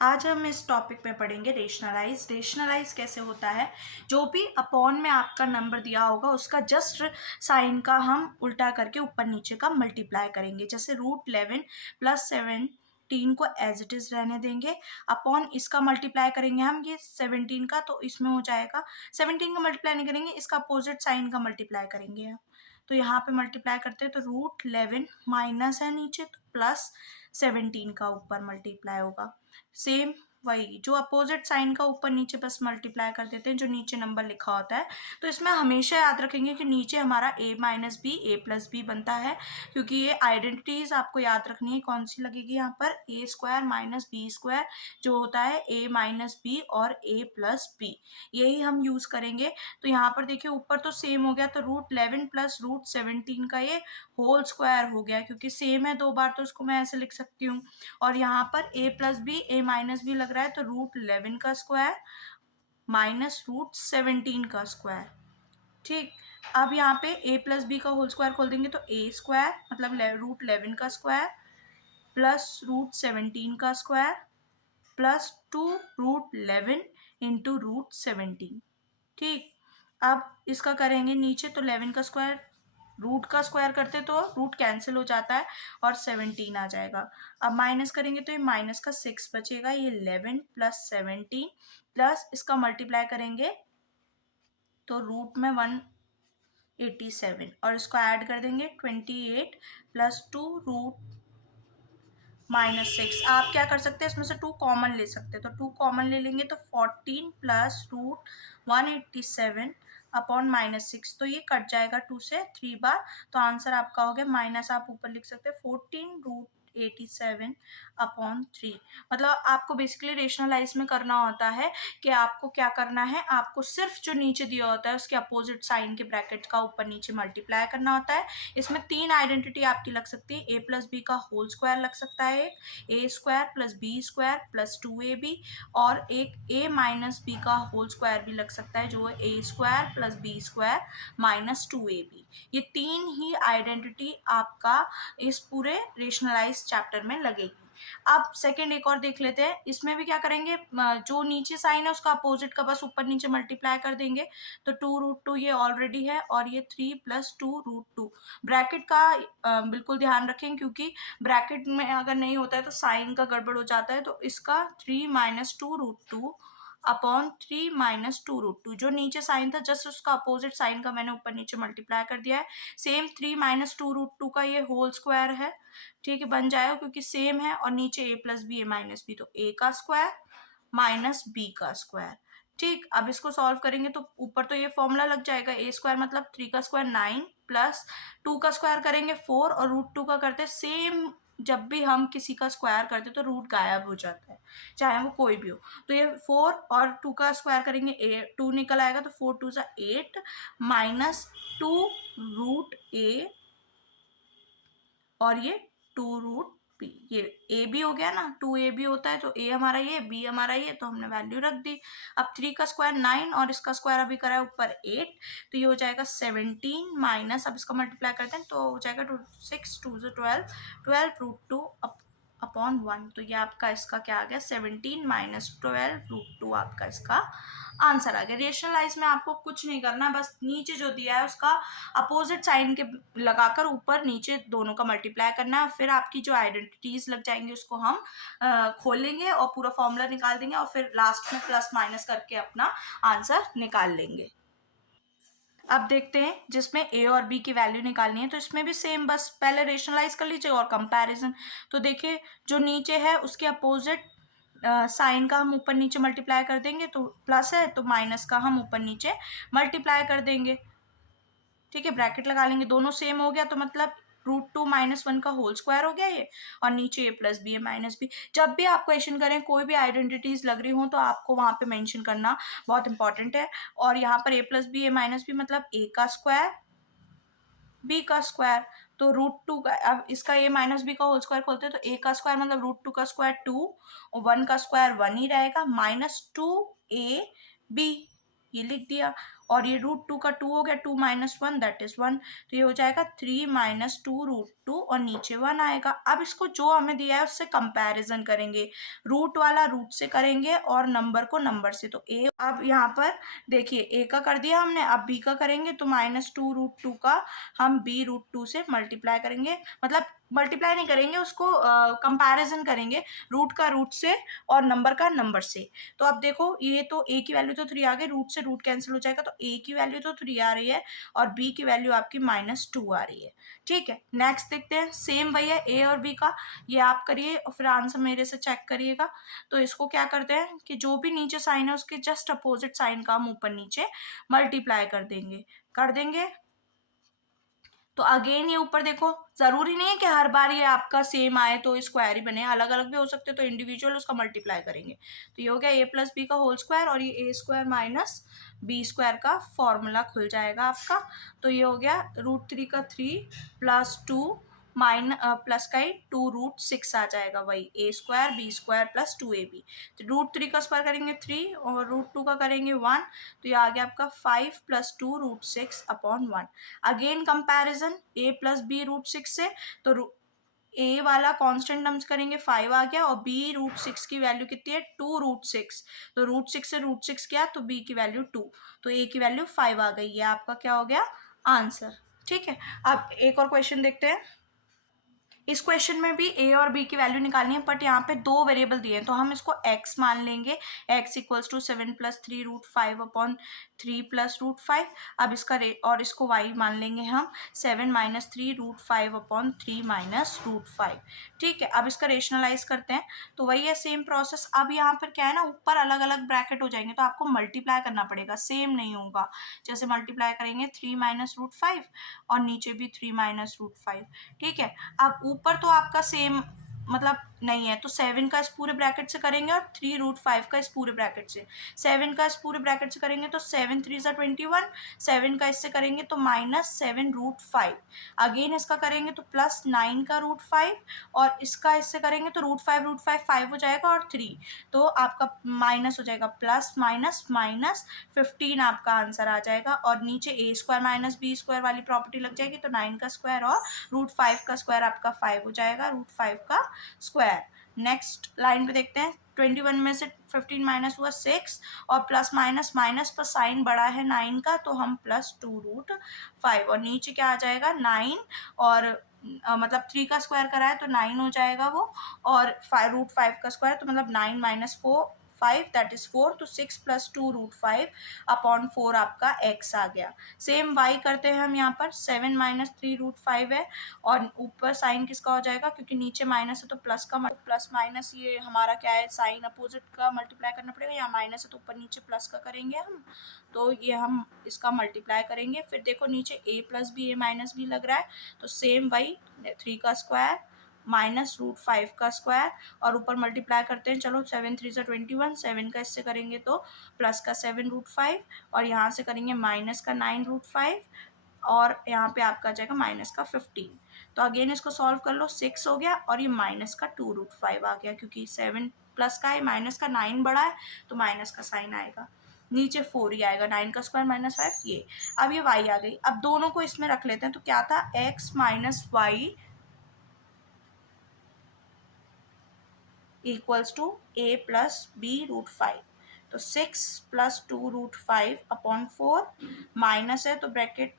आज हम इस टॉपिक में पढ़ेंगे रेशनलाइज। रेशनलाइज कैसे होता है, जो भी अपॉन में आपका नंबर दिया होगा उसका जस्ट साइन का हम उल्टा करके ऊपर नीचे का मल्टीप्लाई करेंगे। जैसे √11 + 17 को एज इट इज रहने देंगे, अपॉन इसका मल्टीप्लाई करेंगे हम ये 17 का, तो इसमें हो जाएगा 17 का मल्टीप्लाई नहीं करेंगे, इसका अपोजिट साइन का मल्टीप्लाई करेंगे हम। तो यहाँ पे मल्टीप्लाई करते हैं तो √11 माइनस है नीचे, तो +17 का ऊपर मल्टीप्लाई होगा। सेम वही जो अपोजिट साइन का ऊपर नीचे बस मल्टीप्लाई कर देते हैं, जो नीचे नंबर लिखा होता है। तो इसमें हमेशा याद रखेंगे कि नीचे हमारा a - b a+b बनता है, क्योंकि ये आइडेंटिटीज आपको याद रखनी है। कौन सी लगेगी यहाँ पर, a² - b² जो होता है a - b और a+b, यही हम यूज करेंगे। तो यहाँ पर देखिए ऊपर तो सेम हो गया, तो √11 + √17 का ये होल स्क्वायर हो गया, क्योंकि सेम है दो बार तो उसको मैं ऐसे लिख सकती हूँ। और यहाँ पर a+b a - b लग रहा है, तो √11 का स्क्वायर माइनस √17 का स्क्वायर। ठीक, अब यहाँ पे a+b का होल स्क्वायर खोल देंगे तो a² मतलब √11 का स्क्वायर प्लस √17 का स्क्वायर प्लस 2 √11 इंटू √17। ठीक, अब इसका करेंगे नीचे, तो 11 का स्क्वायर, रूट का स्क्वायर करते तो रूट कैंसिल हो जाता है और 17 आ जाएगा। अब माइनस करेंगे तो ये माइनस का 6 बचेगा, ये 11 + 17 प्लस इसका मल्टीप्लाई करेंगे तो रूट में 187 और इसको ऐड कर देंगे 28 + 2 √-6। आप क्या कर सकते हैं, इसमें से 2 कॉमन ले सकते हैं, तो 2 कॉमन ले लेंगे तो 14 + √187 अपॉन -6, तो ये कट जाएगा 2 से 3 बार, तो आंसर आपका हो गया माइनस, आप ऊपर लिख सकते हैं 14 √87 अपॉन 3। मतलब आपको बेसिकली रेशनलाइज में करना होता है कि आपको क्या करना है, आपको सिर्फ जो नीचे दिया होता है उसके अपोजिट साइन के ब्रैकेट का ऊपर नीचे मल्टीप्लाई करना होता है। इसमें 3 आइडेंटिटी आपकी लग सकती है, a+b का होल स्क्वायर लग सकता है, एक a² + b² + 2ab, और एक a - b का होल स्क्वायर भी लग सकता है, जो है a² + b² - 2ab। ये 3 ही आइडेंटिटी आपका इस पूरे रेशनलाइज चैप्टर में लगेगी। अब सेकंड एक और देख लेते हैं, इसमें भी क्या करेंगे, जो नीचे साइन है उसका अपोजिट का बस ऊपर नीचे मल्टीप्लाई कर देंगे, तो 2 √2 ये ऑलरेडी है, और ये 3 + 2 √2। ब्रैकेट का बिल्कुल ध्यान रखें, क्योंकि ब्रैकेट में अगर नहीं होता है तो साइन का गड़बड़ हो जाता है। तो इसका 3 - 2 √2 अपॉन 3 - 2 √2, जो नीचे साइन था जस्ट उसका अपोजिट साइन का मैंने ऊपर नीचे मल्टीप्लाई कर दिया है। सेम 3 - 2 √2 का ये होल स्क्वायर है, ठीक है, बन जाएगा क्योंकि सेम है, और नीचे a+b a - b, तो a का स्क्वायर माइनस b का स्क्वायर। ठीक, अब इसको सॉल्व करेंगे तो ऊपर तो ये फॉर्मूला लग जाएगा, a² मतलब 3 का स्क्वायर 9 प्लस 2 का स्क्वायर करेंगे 4, और √2 का करते सेम, जब भी हम किसी का स्क्वायर करते तो रूट गायब हो जाता है, चाहे वो कोई भी हो। तो ये 4 और 2 का स्क्वायर करेंगे 2 निकल आएगा, तो 4 2 8 माइनस 2 √a, और ये 2 √b, ये a भी हो गया ना, 2ab होता है, तो a हमारा ये, b हमारा ये, तो हमने वैल्यू रख दी। अब 3 का स्क्वायर 9 और इसका स्क्वायर अभी करा है ऊपर 8, तो ये हो जाएगा 17 माइनस, अब इसका मल्टीप्लाई करते हैं तो हो जाएगा 6 2 12 12 √2 अपॉन 1। तो ये आपका इसका क्या आ गया, 17 - 12 √2 आपका इसका आंसर आ गया। रेशनलाइज में आपको कुछ नहीं करना, बस नीचे जो दिया है उसका अपोजिट साइन के लगाकर ऊपर नीचे दोनों का मल्टीप्लाई करना है, फिर आपकी जो आइडेंटिटीज लग जाएंगी उसको हम खोलेंगे और पूरा फॉर्मूला निकाल देंगे, और फिर लास्ट में प्लस माइनस करके अपना आंसर निकाल लेंगे। अब देखते हैं जिसमें a और b की वैल्यू निकालनी है, तो इसमें भी सेम, बस पहले रेशनलाइज कर लीजिए और कंपैरिजन। तो देखिए जो नीचे है उसके अपोजिट साइन का हम ऊपर नीचे मल्टीप्लाई कर देंगे, तो प्लस है तो माइनस का हम ऊपर नीचे मल्टीप्लाई कर देंगे। ठीक है, ब्रैकेट लगा लेंगे, दोनों सेम हो गया, तो मतलब √2 - 1 का होल स्क्वायर हो गया ये, और नीचे a+b a - b। जब भी आप क्वेश्चन करें, कोई भी आइडेंटिटीज लग रही हो तो आपको वहां पे मेंशन करना बहुत इंपॉर्टेंट है। और यहाँ पर a+b a - b मतलब a का स्क्वायर b का स्क्वायर, तो √2 का, अब इसका a - b का होल स्क्वायर खोलते हैं, तो a का स्क्वायर मतलब √2 का स्क्वायर 2, और 1 का स्क्वायर 1 ही रहेगा, -2ab ये लिख दिया। और ये √2 का 2 हो गया, 2 माइनस 1 दैट इज 1, तो ये हो जाएगा 3 माइनस 2 √2 और नीचे 1 आएगा। अब इसको जो हमें दिया है उससे कंपैरिजन करेंगे, रूट वाला रूट से करेंगे और नंबर को नंबर से। तो ए, अब यहाँ पर देखिए ए का कर दिया हमने, अब बी का करेंगे तो -2 √2 का हम b √2 से मल्टीप्लाई करेंगे, मतलब मल्टीप्लाई नहीं करेंगे उसको, कंपैरिजन करेंगे रूट का रूट से और नंबर का नंबर से। तो अब देखो ये तो a की वैल्यू तो 3 आ गई, रूट से रूट कैंसिल हो जाएगा, तो a की वैल्यू तो 3 आ रही है और b की वैल्यू आपकी -2 आ रही है। ठीक है, नेक्स्ट देखते हैं, सेम वही है a और b का, ये आप करिए और फिर आंसर मेरे से चेक करिएगा। तो इसको क्या करते हैं कि जो भी नीचे साइन है उसके जस्ट अपोजिट साइन का हम ऊपर नीचे मल्टीप्लाई कर देंगे। तो अगेन ये ऊपर देखो, जरूरी नहीं है कि हर बार ये आपका सेम आए तो स्क्वायर ही बने, अलग अलग भी हो सकते, तो इंडिविजुअल उसका मल्टीप्लाई करेंगे। तो ये हो गया a+b का होल स्क्वायर और ये a² माइनस b² का फॉर्मूला खुल जाएगा आपका। तो ये हो गया √3 का 3 प्लस 2 प्लस का ही 2√6 आ जाएगा, वही a² b² प्लस 2ab। तो √3 का स्क्वायर करेंगे 3 और √2 का करेंगे 1, तो ये आ गया आपका 5 plus 2√6 upon 1। Again comparison a+b√6 से, तो ए वाला कांस्टेंट टर्म्स करेंगे 5 आ गया और b √6 की वैल्यू कितनी है 2√6, तो √6 से √6 किया तो b की वैल्यू 2, तो a की वैल्यू 5 आ गई, ये आपका क्या हो गया आंसर। ठीक है, अब एक और क्वेश्चन देखते हैं। इस क्वेश्चन में भी a और b की वैल्यू निकालनी है, बट यहाँ पे दो वेरिएबल दिए हैं तो हम इसको x मान लेंगे, x = 7 + 3√5 अपॉन 3 + √5। अब इसका और इसको y मान लेंगे हम 7 - 3√5 अपॉन 3 - √5। ठीक है, अब इसका रेशनलाइज करते हैं, तो वही है सेम प्रोसेस। अब यहाँ पर क्या है ना, ऊपर अलग अलग ब्रैकेट हो जाएंगे तो आपको मल्टीप्लाई करना पड़ेगा, सेम नहीं होगा। जैसे मल्टीप्लाई करेंगे 3 - √5 और नीचे भी 3 - √5। ठीक है, अब ऊपर तो आपका सेम मतलब नहीं है, तो 7 का इस पूरे ब्रैकेट से करेंगे और 3√5 का इस पूरे ब्रैकेट से। 7 का इस पूरे ब्रैकेट से करेंगे तो 7 3 = 21, 7 का इससे करेंगे तो -7√5। अगेन इसका करेंगे तो +9 का √5 और इसका इससे करेंगे तो √5 5 हो जाएगा और 3, तो आपका माइनस हो जाएगा, प्लस माइनस माइनस 15 आपका आंसर आ जाएगा। और नीचे a² माइनस b² वाली प्रॉपर्टी लग जाएगी, तो 9 का स्क्वायर और √5 का स्क्वायर आपका 5 हो जाएगा, √5 का स्क्वायर। नेक्स्ट लाइन पे देखते हैं, 21 में से 15 माइनस हुआ 6 और प्लस माइनस माइनस पर साइन बड़ा है 9 का, तो हम +2√5 और नीचे क्या आ जाएगा 9 और मतलब 3 का स्क्वायर कराए तो 9 हो जाएगा वो, और √5 का स्क्वायर तो मतलब 9 - 4 5 दैट इज 4, तो 6 + 2√5 अपॉन 4 आपका x आ गया। सेम y करते हैं हम, यहाँ पर 7 - 3√5 है और ऊपर साइन किसका हो जाएगा, क्योंकि नीचे माइनस है तो प्लस का, प्लस माइनस ये हमारा क्या है साइन अपोजिट का मल्टीप्लाई करना पड़ेगा, यहाँ माइनस है तो ऊपर नीचे प्लस का करेंगे हम, तो ये हम इसका मल्टीप्लाई करेंगे। फिर देखो नीचे a+b a-b लग रहा है, तो सेम वही 3 का स्क्वायर -√5 का स्क्वायर और ऊपर मल्टीप्लाई करते हैं। चलो 7 3 = 21, 7 का इससे करेंगे तो प्लस का 7√5 और यहाँ से करेंगे माइनस का 9√5 और यहाँ पे आपका आ जाएगा माइनस का 15। तो अगेन इसको सॉल्व कर लो, 6 हो गया और ये माइनस का 2√5 आ गया, क्योंकि 7 प्लस का है, माइनस का 9 बड़ा है तो माइनस का साइन आएगा, नीचे 4 ही आएगा, 9 का स्क्वायर -5 ये। अब ये y आ गई, अब दोनों को इसमें रख लेते हैं, तो क्या था x - y = a+b√5, तो 6 + 2√5 अपॉन 4 माइनस है तो ब्रैकेट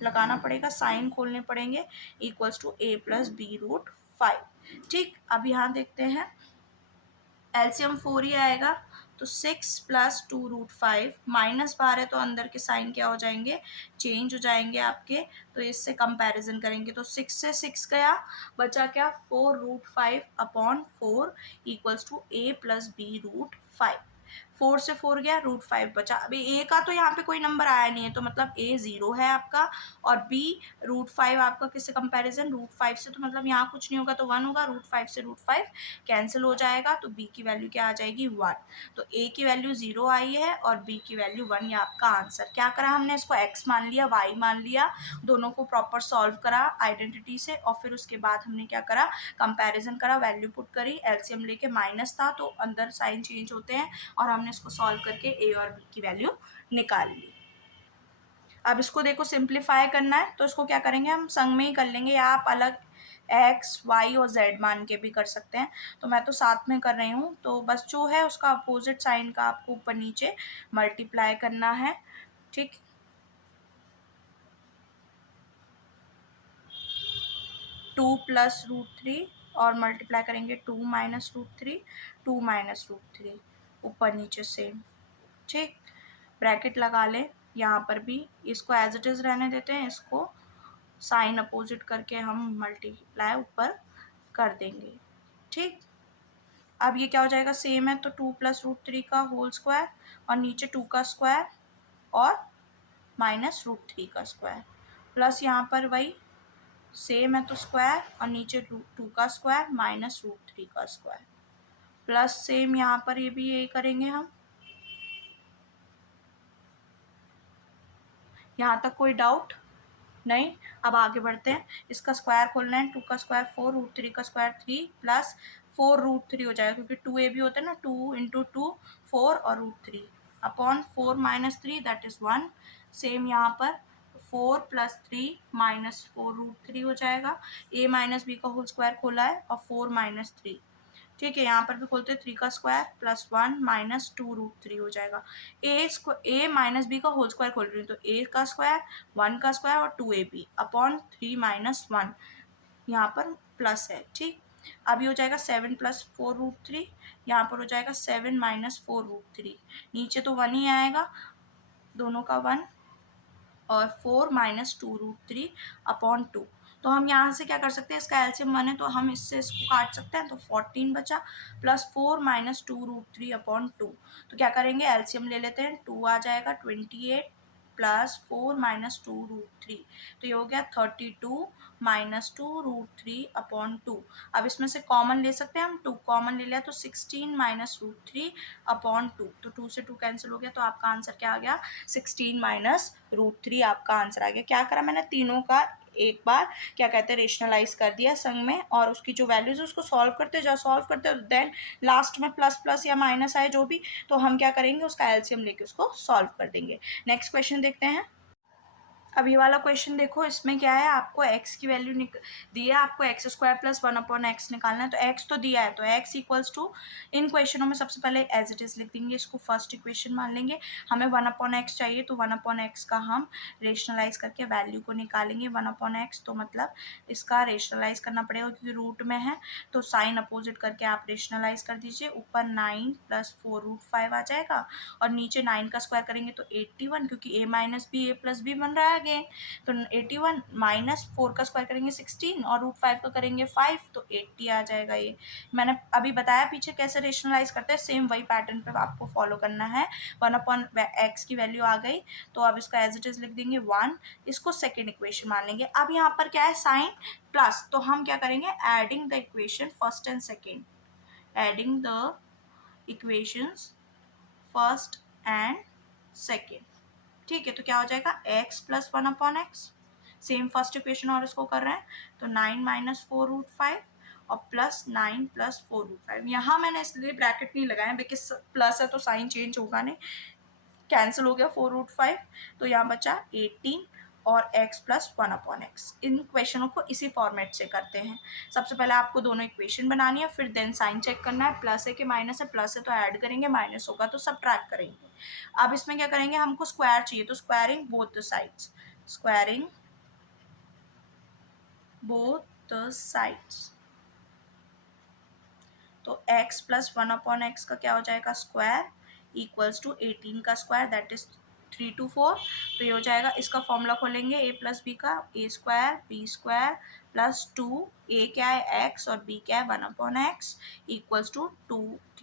लगाना पड़ेगा, साइन खोलने पड़ेंगे, = a+b√5। ठीक, अब यहाँ देखते हैं एलसीएम 4 ही आएगा, तो 6 + 2√5 माइनस बाहर है तो अंदर के साइन क्या हो जाएंगे, चेंज हो जाएंगे आपके, तो इससे कंपैरिजन करेंगे तो 6 से 6 गया, बचा क्या 4√5 अपॉन 4 = a+b√5। 4 से 4 गया, √5 बचा। अभी a का तो यहाँ पे कोई नंबर आया नहीं है, तो मतलब a 0 है आपका, और b √5 आपका किससे कंपैरिजन, √5 से, तो मतलब यहाँ कुछ नहीं होगा तो 1 होगा, √5 से √5 कैंसिल हो जाएगा, तो b की वैल्यू क्या आ जाएगी 1। तो a की वैल्यू 0 आई है और b की वैल्यू 1, ये आपका आंसर। क्या करा हमने, इसको x मान लिया, y मान लिया, दोनों को प्रॉपर सॉल्व करा आइडेंटिटी से, और फिर उसके बाद हमने क्या करा, कंपैरिजन करा, वैल्यू पुट करी, एलसीएम लेके माइनस था तो अंदर साइन चेंज होते हैं, और हमने इसको सॉल्व करके a और b की वैल्यू निकाल ली। अब इसको देखो सिंप्लीफाई करना है तो इसको क्या करेंगे हम संग में ही कर लेंगे, या आप अलग एक्स वाई और जेड मान के भी कर सकते हैं। तो मैं तो साथ में कर रही हूँ, तो बस जो है उसका अपोजिट साइन का आपको ऊपर नीचे मल्टीप्लाई करना है। ठीक, 2 प्लस रूट 3 और मल्टीप्लाई करेंगे 2 माइनस रूट 3, 2 माइनस रूट 3, ऊपर नीचे सेम। ठीक, ब्रैकेट लगा लें, यहाँ पर भी इसको एज इट इज़ रहने देते हैं, इसको साइन अपोजिट करके हम मल्टीप्लाई ऊपर कर देंगे। ठीक, अब ये क्या हो जाएगा, सेम है तो 2 प्लस रूट 3 का होल स्क्वायर और नीचे 2 का स्क्वायर और माइनस रूट 3 का स्क्वायर, प्लस यहाँ पर वही सेम है तो स्क्वायर और नीचे 2 का स्क्वायर माइनस रूट 3 का स्क्वायर, प्लस सेम यहाँ पर ये भी यही करेंगे हम। यहाँ तक कोई डाउट नहीं? अब आगे बढ़ते हैं, इसका स्क्वायर खोलना है, 2 का स्क्वायर 4, रूट 3 का स्क्वायर 3 प्लस 4 रूट 3 हो जाएगा, क्योंकि 2a भी होता है ना, 2 इंटू 2 4 और root 3 upon 4 minus 3 that is 1। Same यहाँ पर 4 प्लस 3 माइनस 4 रूट 3 हो जाएगा, a माइनस बी का होल स्क्वायर खोला है और 4 माइनस 3। ठीक है, यहाँ पर भी खोलते हैं, 3 का स्क्वायर प्लस 1 माइनस 2 रूट 3 हो जाएगा। ए माइनस बी का होल स्क्वायर खोल रही हूँ तो a का स्क्वायर 1 का स्क्वायर और 2ab अपॉन 3 माइनस 1, यहाँ पर प्लस है। ठीक, अब ये हो जाएगा 7 प्लस 4 रूट 3, यहाँ पर हो जाएगा 7 माइनस 4 रूट 3, नीचे तो 1 ही आएगा, दोनों का 1 और 4 माइनस 2 रूट 3 अपॉन 2। तो हम यहाँ से क्या कर सकते हैं, इसका एलसीएम 1 है तो हम इससे इसको काट सकते हैं, तो 14 बचा प्लस 4 माइनस 2 रूट 3 अपॉन 2। तो क्या करेंगे, एलसीएम ले लेते हैं, 2 आ जाएगा 28 प्लस 4 माइनस 2 रूट 3, तो ये हो गया 32 माइनस 2 रूट 3 अपॉन 2। अब इसमें से कॉमन ले सकते हैं हम, 2 कॉमन ले लिया तो 16 माइनस रूट 3 अपॉन 2, तो 2 से 2 कैंसिल हो गया, तो आपका आंसर क्या आ गया, 16 माइनस रूट 3 आपका आंसर आ गया। क्या करा मैंने, तीनों का एक बार क्या कहते हैं रेशनलाइज कर दिया संग में, और उसकी जो वैल्यूज है उसको सॉल्व करते जाओ, सॉल्व करते हो, देन लास्ट में प्लस प्लस या माइनस आए जो भी, तो हम क्या करेंगे उसका एलसीएम लेके उसको सॉल्व कर देंगे। नेक्स्ट क्वेश्चन देखते हैं। अब ये वाला क्वेश्चन देखो, इसमें क्या है, आपको x की वैल्यू दी है, आपको x square plus 1 upon x निकालना है, तो x तो दिया है तो x इक्वल्स टू, इन क्वेश्चनों में सबसे पहले एज इट इज लिख देंगे, इसको फर्स्ट इक्वेशन मान लेंगे। हमें 1 अपॉन एक्स चाहिए तो 1 अपॉन एक्स का हम रेशनलाइज करके वैल्यू को निकालेंगे। 1 अपॉन एक्स तो मतलब इसका रेशनलाइज करना पड़ेगा क्योंकि रूट में है, तो साइन अपोजिट करके आप रेशनलाइज कर दीजिए, ऊपर 9 प्लस 4 रूट 5 आ जाएगा और नीचे 9 का स्क्वायर करेंगे तो 81, क्योंकि a minus B A plus B बन रहा है अगेन, तो 81 माइनस 4 का स्क्वायर करेंगे 16 और रूट 5 का करेंगे 5, तो 80 आ जाएगा। ये मैंने अभी बताया पीछे कैसे रेशनलाइज करते हैं, सेम वही पैटर्न पे आपको फॉलो करना है। 1 अपॉन एक्स की वैल्यू आ गई तो अब इसका एज इट इज लिख देंगे 1, इसको सेकेंड इक्वेशन मान लेंगे। अब यहाँ पर क्या है, साइन प्लस, तो हम क्या करेंगे, adding the equation first and second, adding the equations first and second. ठीक है, तो क्या हो जाएगा, x plus 1 upon x, same first equation और इसको कर रहे हैं, तो 9 माइनस 4 रूट 5 और प्लस 9 प्लस 4 रूट 5। यहाँ मैंने इसलिए ब्रैकेट नहीं लगाया बिकॉज प्लस है तो साइन चेंज होगा नहीं, कैंसिल हो गया 4 रूट 5, तो यहाँ बचा 18 और x प्लस 1 अपॉन एक्स। इन क्वेश्चनों को इसी फॉर्मेट से करते हैं। सबसे पहले आपको दोनों इक्वेशन बनानी है, फिर देन साइन चेक करना है, प्लस है कि माइनस है, प्लस है तो ऐड करेंगे, माइनस होगा तो सब्ट्रैक्ट करेंगे। अब इसमें क्या करेंगे, हमको स्क्वायर चाहिए तो squaring both the sides, squaring both the sides, तो x प्लस 1 अपॉन एक्स का क्या हो जाएगा, स्क्वायर इक्वल्स टू 18 का स्क्वायर दैट इज 324, तो ये हो जाएगा, इसका फॉर्मूला खोलेंगे a प्लस बी का, A square B square plus 2, A क्या है x और b क्या है 1 upon x equals to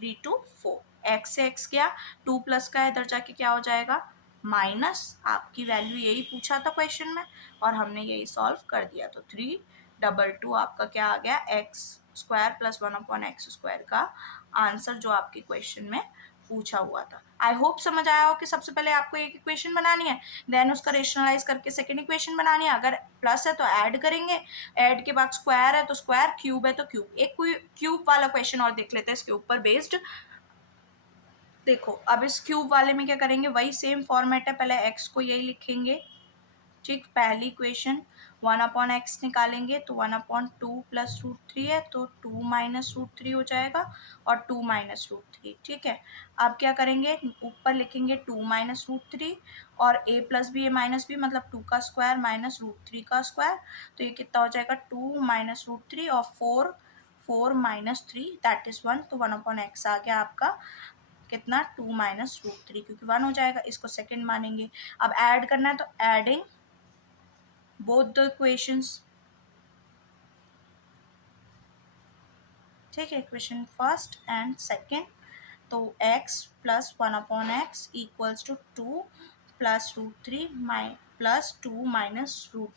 324, x से x क्या 2 प्लस का इधर जाके क्या हो जाएगा माइनस, आपकी वैल्यू यही पूछा था क्वेश्चन में और हमने यही सॉल्व कर दिया, तो 322 आपका क्या आ गया, x square plus 1 upon x square का आंसर जो आपके क्वेश्चन में पूछा हुआ था। आई होप समझ आया हो कि सबसे पहले आपको एक इक्वेशन बनानी है, देन उसका रेशनलाइज करके सेकेंड इक्वेशन बनानी है, अगर प्लस है तो ऐड करेंगे, ऐड के बाद स्क्वायर है तो स्क्वायर, क्यूब है तो क्यूब। एक क्यूब वाला क्वेश्चन और देख लेते हैं इसके ऊपर बेस्ड। देखो अब इस क्यूब वाले में क्या करेंगे, वही सेम फॉर्मेट है, पहले एक्स को यही लिखेंगे ठीक, पहली इक्वेशन 1/x निकालेंगे तो 1/2 प्लस रूट थ्री है तो 2 माइनस रूट थ्री हो जाएगा और 2 माइनस रूट थ्री। ठीक है, अब क्या करेंगे, ऊपर लिखेंगे 2 माइनस रूट थ्री और a plus B A minus B मतलब 2 का स्क्वायर माइनस रूट थ्री का स्क्वायर, तो ये कितना हो जाएगा 2 माइनस रूट थ्री और 4 माइनस थ्री दैट इज 1, तो 1/x आ गया आपका कितना 2 माइनस रूट थ्री, क्योंकि 1 हो जाएगा, इसको सेकेंड मानेंगे। अब ऐड करना है तो एडिंग both the equations। ठीक है, इक्वेशन फर्स्ट एंड सेकेंड, तो x plus 1/x equals to 2 plus root three plus 2 minus root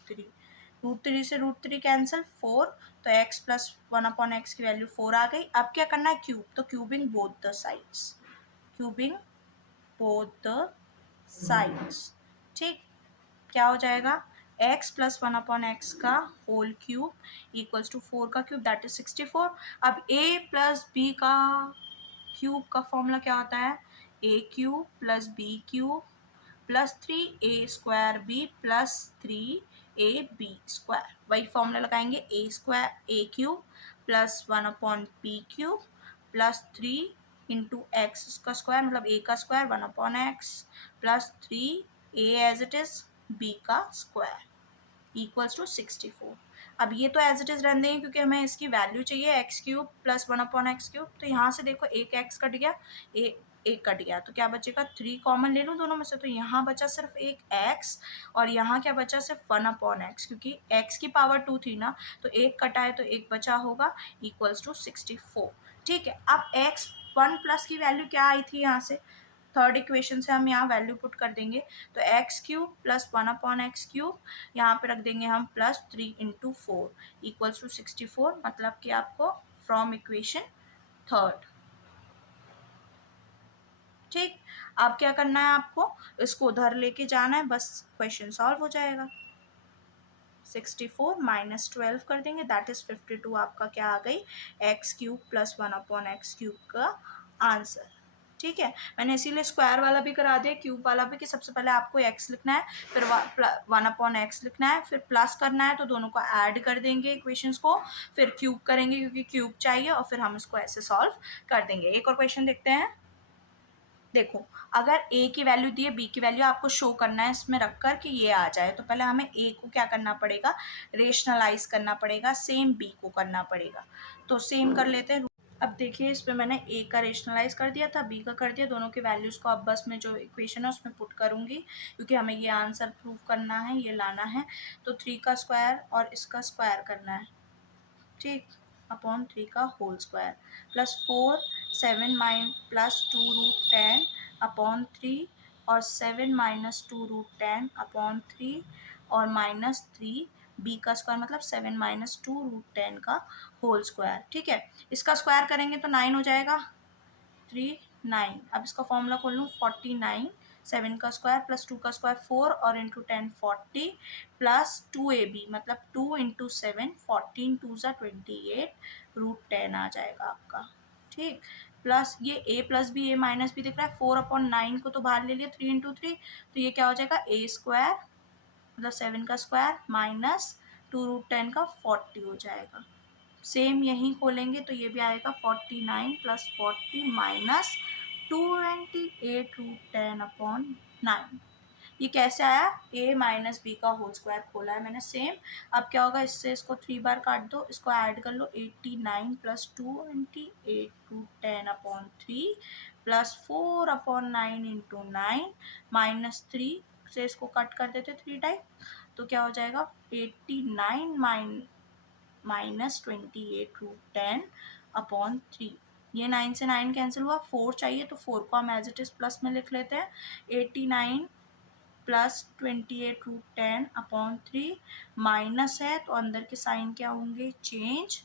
three से रूट थ्री कैंसिल 4, तो x प्लस 1/x की वैल्यू 4 आ गई। अब क्या करना है, क्यूब, तो cubing both the sides, cubing both the sides. ठीक, क्या हो जाएगा, x प्लस 1/x का होल क्यूब इक्वल्स टू 4 का क्यूब दैट इज 64। अब a प्लस बी का क्यूब का फॉर्मूला क्या होता है, a cube plus b cube plus 3a² b plus 3ab², वही फॉर्मूला लगाएंगे, a cube plus 1/p³ plus 3 into x का स्क्वायर मतलब a का square 1/x plus 3a as it is b का स्क्वायर इक्वल्स टू 64। अब ये तो as it is रहने देंगे क्योंकि हमें इसकी वैल्यू चाहिए x cube plus 1/x cube, तो यहाँ से देखो एक एक्स कट गया, एक कट गया, तो क्या बचेगा 3 कॉमन ले लूँ दोनों में से, तो यहाँ बचा सिर्फ एक x और यहाँ क्या बचा सिर्फ 1/x, क्योंकि x की पावर 2 थी ना, तो एक कटा है तो एक बचा होगा इक्वल्स टू 64। ठीक है, अब x 1 प्लस की वैल्यू क्या आई थी, यहाँ से थर्ड इक्वेशन से हम यहाँ वैल्यू पुट कर देंगे, तो x cube plus 1/x cube यहाँ पे रख देंगे हम प्लस 3 इंटू 4 इक्वल्स टू 64, मतलब कि आपको फ्रॉम इक्वेशन थर्ड। ठीक, अब क्या करना है, आपको इसको उधर लेके जाना है, बस क्वेश्चन सॉल्व हो जाएगा। 64 माइनस 12 कर देंगे दैट इज 52, आपका क्या आ गई, x cube plus 1/x cube का आंसर। ठीक है, मैंने इसीलिए स्क्वायर वाला भी करा दिया, क्यूब वाला भी, कि सबसे पहले आपको x लिखना है, फिर 1/x लिखना है, फिर प्लस करना है, तो दोनों को ऐड कर देंगे इक्वेशंस को, फिर क्यूब करेंगे क्योंकि क्यूब चाहिए, और फिर हम इसको ऐसे सॉल्व कर देंगे। एक और क्वेश्चन देखते हैं। देखो, अगर a की वैल्यू दी है, b की वैल्यू आपको शो करना है इसमें रखकर कि ये आ जाए, तो पहले हमें a को क्या करना पड़ेगा, रेशनलाइज करना पड़ेगा, सेम b को करना पड़ेगा, तो सेम कर लेते हैं। अब देखिए, इसमें मैंने a का रेशनलाइज कर दिया था, b का कर दिया, दोनों की वैल्यूज को अब बस मैं जो इक्वेशन है उसमें पुट करूंगी, क्योंकि हमें ये आंसर प्रूव करना है, ये लाना है, तो 3 का स्क्वायर और इसका स्क्वायर करना है, ठीक, अपॉन 3 का whole square plus 4 7 plus 2√10 upon 3 और 7 माइनस 2√10 अपॉन 3 और माइनस 3 b का स्क्वायर मतलब 7 माइनस 2√10 का होल स्क्वायर। ठीक है, इसका स्क्वायर करेंगे तो 9 हो जाएगा, 3 9। अब इसका फॉर्मूला खोल लूँ, 49 7 का स्क्वायर प्लस 2 का स्क्वायर 4 और इंटू 10 40 प्लस 2ab मतलब 2 इंटू 7 14 2 ज़ा 28√10 आ जाएगा आपका। ठीक, प्लस ये a plus B A minus b दिख रहा है, 4/9 को तो बाहर ले लिया, 3 इंटू 3, तो ये क्या हो जाएगा a स्क्वायर मतलब 7 का स्क्वायर माइनस 2√10 का 40 हो जाएगा। सेम यहीं खोलेंगे तो ये भी आएगा 49 प्लस 40 माइनस 28√10/9। ये कैसे आया, a माइनस बी का होल स्क्वायर खोला है मैंने सेम। अब क्या होगा, इससे इसको 3 बार काट दो, इसको ऐड कर लो, 89 प्लस 28√10/3 प्लस 4/9 इंटू 9 माइनस 3 से इसको कट कर देते 3 टाइम, तो क्या हो जाएगा 89 माइनस 28√10/3। ये 9 से 9 कैंसिल हुआ, 4 चाहिए तो 4 को हम एज इट इज प्लस में लिख लेते हैं, 89 प्लस 28√10/3 माइनस है तो अंदर के साइन क्या होंगे, चेंज,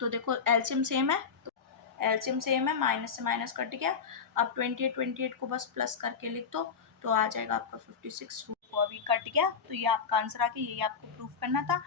तो देखो एलसीएम सेम है, एलसीएम सेम है, माइनस से माइनस कट गया। अब 28 को बस प्लस करके लिख दो तो आ जाएगा आपका 56, रूट को अभी कट गया, तो ये आपका आंसर आ गया, यही आपको प्रूफ करना था।